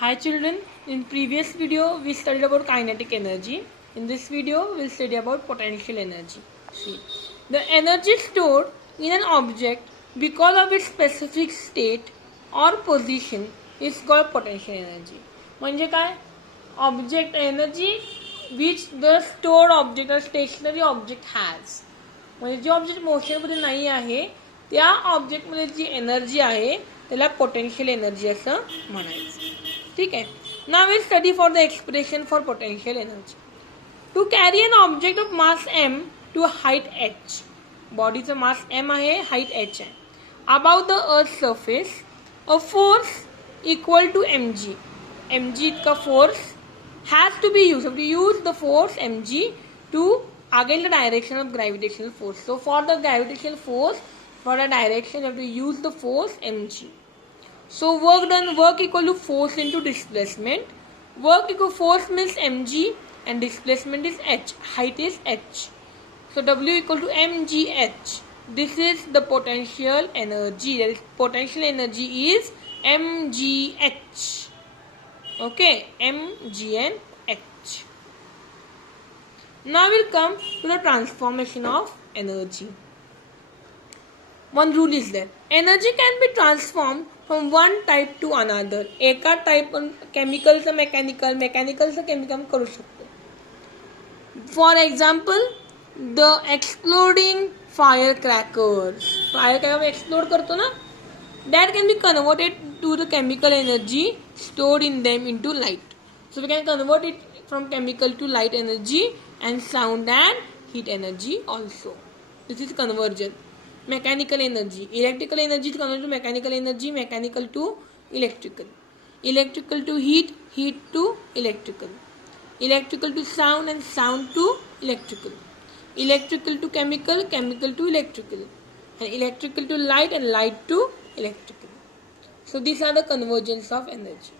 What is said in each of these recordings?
Hi children, in previous video we studied about kinetic energy. In this video we will study about potential energy. See, the energy stored in an object because of its specific state or position is called potential energy. म्हणजे काय? Object energy which the stored object or stationary object has. म्हणजे जे object मोशनमध्ये नाही आहे त्या ऑब्जेक्टमध्ये जी energy आहे त्याला potential energy असं म्हणायचं. ठीक आहे. Now will study for the expression for potential energy. To carry an object of mass M to height H. बॉडीचं मास एम आहे, हाईट एच आहे. About the earth surface a force equal to M G. M G इतका force has to be use. To use the force M G to against the direction of gravitational force. So for the gravitational force, for the direction you have to use the force mg. So work done, work equal to force into displacement. Work equal force means mg and displacement is h. Height is h. So w equal to mgh. This is the potential energy. That is potential energy is mgh. Okay, mgn h. Now we'll come to the transformation of energy. One rule is there. Energy can be transformed from one type to another. एका type chemical से mechanical, mechanical से chemical करू शकतो. For example, the exploding firecrackers. Firecracker explode करतो ना? That can be converted to the chemical energy stored in them into light. So we can convert it from chemical to light energy and sound and heat energy also. This is conversion. Mechanical energy. Electrical energy is converted to mechanical energy, mechanical to electrical. Electrical to heat, heat to electrical. Electrical to sound and sound to electrical. Electrical to chemical, chemical to electrical. And electrical to light and light to electrical. So these are the convergence of energy.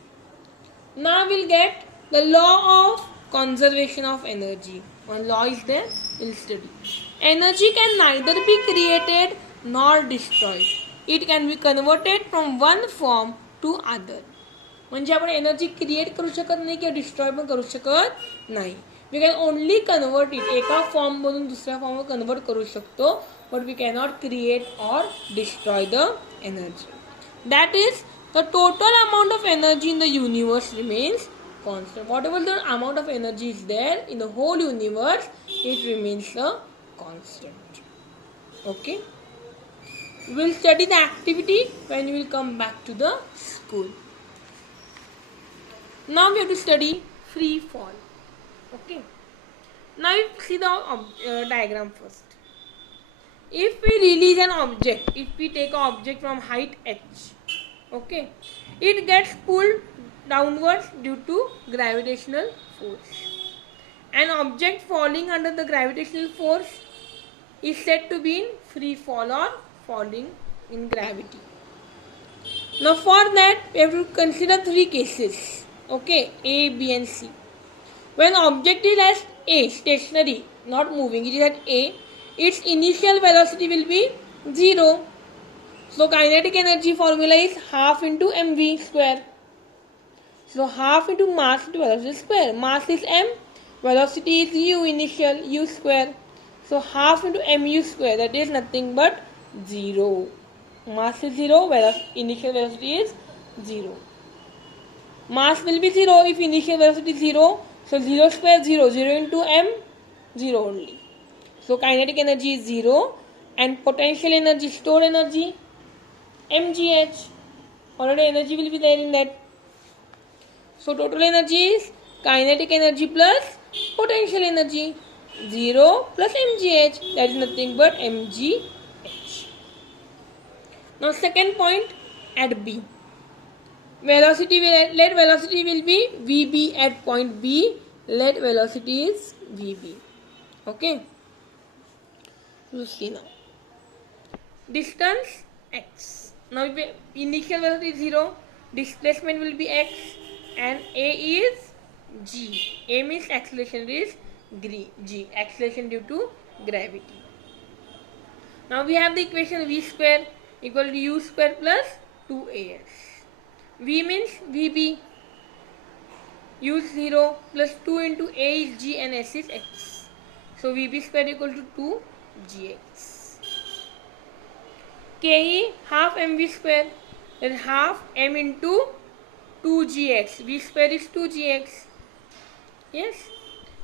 Now we'll get the law of conservation of energy. One law is there, we'll study. Energy can neither be created nor destroyed. It can be converted from one form to other. म्हणजे आपण energy create करू शकत नाही किंवा destroy पण करू शकत नाही. We can only convert it. एका फॉर्म मधून दुसऱ्या फॉर्मवर कन्वर्ट करू शकतो, but we cannot create or destroy the energy. That is the total amount of energy in the universe remains constant. Whatever the amount of energy is there in the whole universe, it remains a constant. Okay. We will study the activity when we will come back to the school. Now we have to study free fall. Okay. Now we see the diagram first. If we release an object, if we take an object from height h, okay, it gets pulled downwards due to gravitational force. An object falling under the gravitational force is said to be in free fall or falling in gravity. Now for that we have to consider three cases. Okay, A, B and C. When object is at A, stationary, not moving, it is at A, its initial velocity will be 0. So kinetic energy formula is half into mv square. So half into mass into velocity square. Mass is m, velocity is u initial, u square. So half into mu square, that is nothing but 0. Mass is 0, initial velocity is 0. Mass will be 0 if initial velocity is 0. So 0 square 0, 0 into m, 0 only. So kinetic energy is 0 and potential energy, stored energy, mgh. Already energy will be there in that. So total energy is kinetic energy plus potential energy. 0 plus mgh, that is nothing but mgh. Now second point at B. Velocity will, let velocity will be vb at point B. Let velocity is vb. Okay. You see now. Distance x. Now initial velocity is 0, displacement will be x and A is g. A means acceleration is g, acceleration due to gravity. Now we have the equation v square equal to u square plus 2as. V means vb use 0 plus 2 into A is G and S is X. So VB square equal to 2 GX. KE half MV square, then half M into 2GX. V square is 2GX. Yes,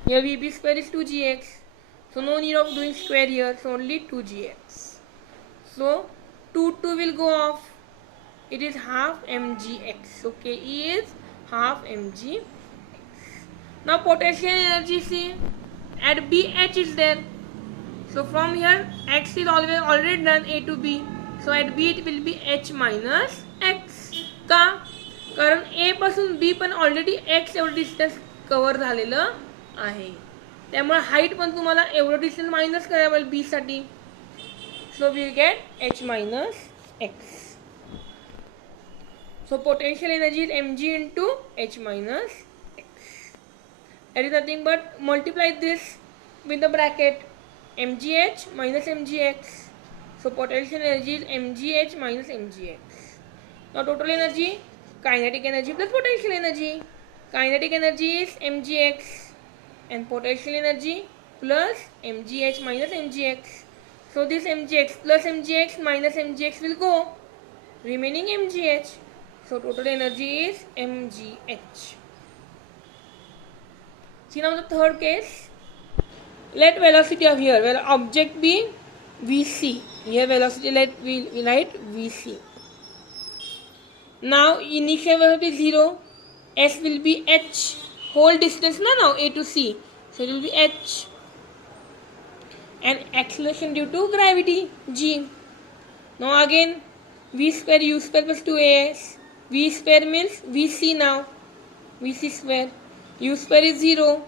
here VB square is 2GX. So no need of doing square here, so only 2GX. So 2 will go off. It is half mgx. So Ke is half mg. Now potential energy, see, at B H is there. So from here X is always already done A to B. So at B it will be H minus X. का? कारण A पासून B पण already X एवढं distance cover झालेलं आहे. त्यामुळे height पण तुम्हाला एवढं डिस्टन्स मायनस करावं लागेल B साठी. So we get H minus X. So potential energy is mg into H minus X. That is nothing but multiply this with the bracket mgh minus mgx. So potential energy is mgh minus mgx. Now total energy, kinetic energy plus potential energy. Kinetic energy is mgx and potential energy plus mgh minus mgx. So this mgx plus mgx minus mgx will go, remaining mgh. So total energy is mgh. See now the third case. Let velocity of here, where object be vc. Here velocity let we write vc. Now initial velocity 0. S will be h. Whole distance now A to C. So it will be h. And acceleration due to gravity g. Now again v square u square plus 2as. V square means vc now. Vc square. U square is 0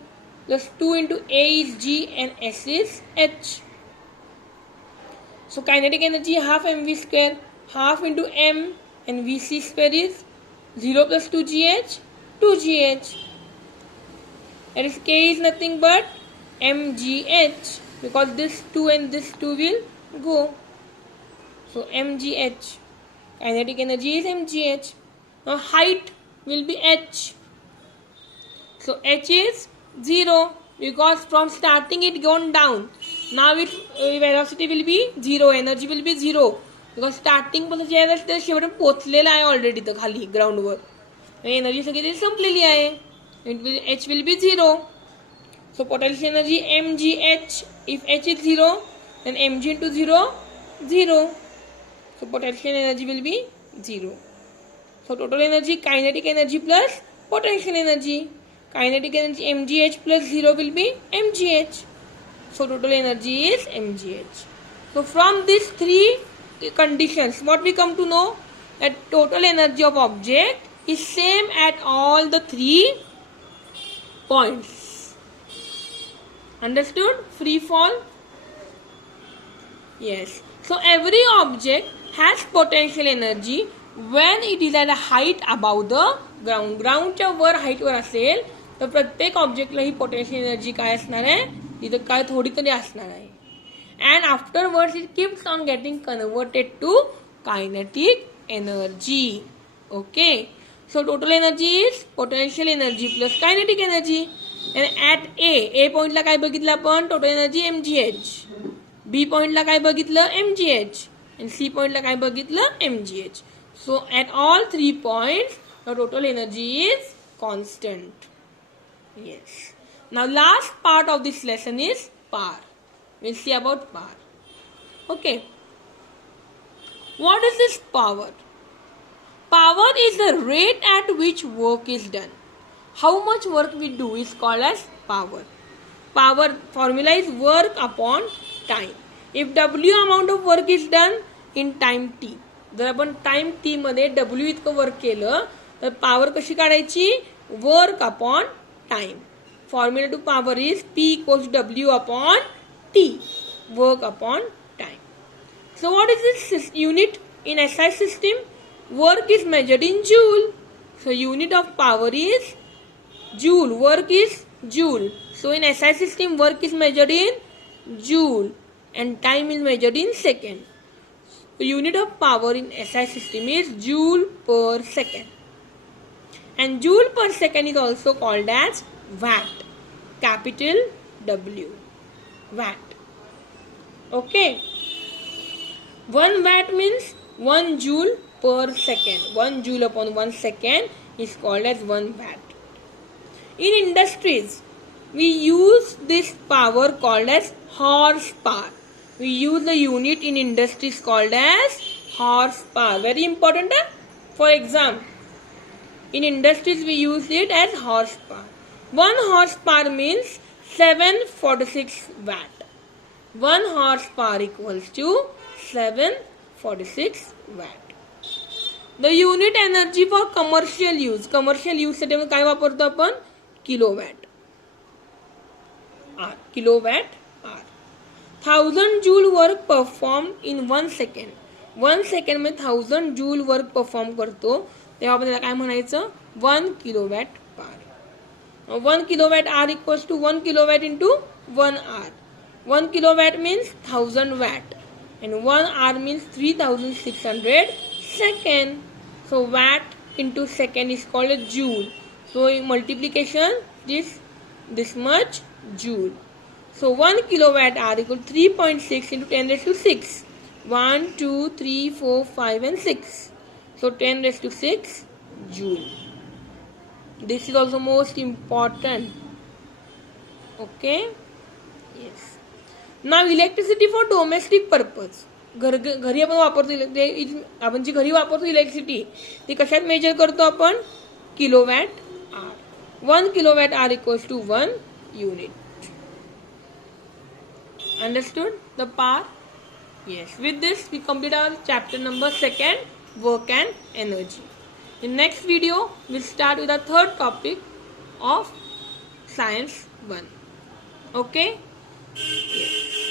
plus 2 into A is g and S is h. So kinetic energy half mv square, half into m, and vc square is 0 plus 2gh, 2gh. That is K is nothing but mgh, because this 2 and this 2 will go. So mgh. Kinetic energy is mgh. Now height will be h. So h is 0 because from starting it gone down. Now its velocity will be 0, energy will be 0 because starting पासून जे आहे ते शेवट पोहोचलेलं आहे already तर खाली ground वर. Energy सगळी संपलेली आहे. H will be 0. So potential energy mgh. If h is 0, then mg into 0, 0. So potential energy will be 0. So total energy, kinetic energy plus potential energy. Kinetic energy mgh plus 0 will be mgh. So total energy is mgh. So from these three conditions, what we come to know, that total energy of object is same at all the 3 points. Understood? Free fall? Yes. So every object has potential energy when it is at a height above the ground. ग्राउंडच्या वर height वर असेल तर प्रत्येक ऑब्जेक्टला ही potential energy काय असणार आहे, तिथं काय थोडी तरी असणार आहे. And afterwards it keeps on getting converted to kinetic energy. Okay. So total energy is potential energy plus kinetic energy. And at A point ला काय बघितलं आपण, total energy mgh. B point ला काय बघितलं, mgh. And C point ला काय बघितलं, mgh. So at all 3 points the total energy is constant. Yes. Now last part of this lesson is power. We'll see about power. Okay. What is this power? Power is the rate at which work is done. How much work we do is called as power. Power formula is work upon time. If W amount of work is done in time T. जर आपण time T मध्ये W इतकं work केलं तर power कशी काढायची, work upon time. Formula to power is P equals W upon T, work upon time. So what is this unit in SI system? Work is measured in joule. So unit of power is joule. Work is joule. So in SI system work is measured in joule and time is measured in second. The unit of power in SI system is joule per second. and joule per second is also called as watt, capital W, watt. Okay, 1 watt means 1 joule per second. 1 joule upon 1 second is called as 1 watt. In industries, we use this power called as horsepower. We use the unit in industries called as horsepower. Very important for exam. In industries, we use it as horsepower. 1 horsepower means 746 watt. 1 horsepower equals to 746 watt. The unit energy for commercial use. Commercial use साठी काय वापरतो आपण? Kilowatt. R. Kilowatt R. 1000 joule work performed in 1 second. 1 second में 1000 joule work perform करतो तेव्हा आपण त्याला काय म्हणायचं? 1 kilowatt R. 1 kilowatt R equals to 1 kilowatt into 1 R. 1 kilowatt means 1000 watt and 1 R means 3600 second. So watt into second is called a joule. So in multiplication this much joule. So 1 kilowatt R equal 3.6 into 10 raised to 6. 1, 2, 3, 4, 5 and 6. So 10 raised to 6 joule. This is also most important. Okay. Yes. Now electricity for domestic purpose. घरी आपण वापरतो, आपण जी घरी वापरतो electricity ती कशात measure करतो आपण? Kilowatt hour. 1 kilowatt R equals to 1 unit. Understood the power? Yes. With this we complete our chapter number 2, work and energy. In next video we'll start with the third topic of science 1. Okay? Yes.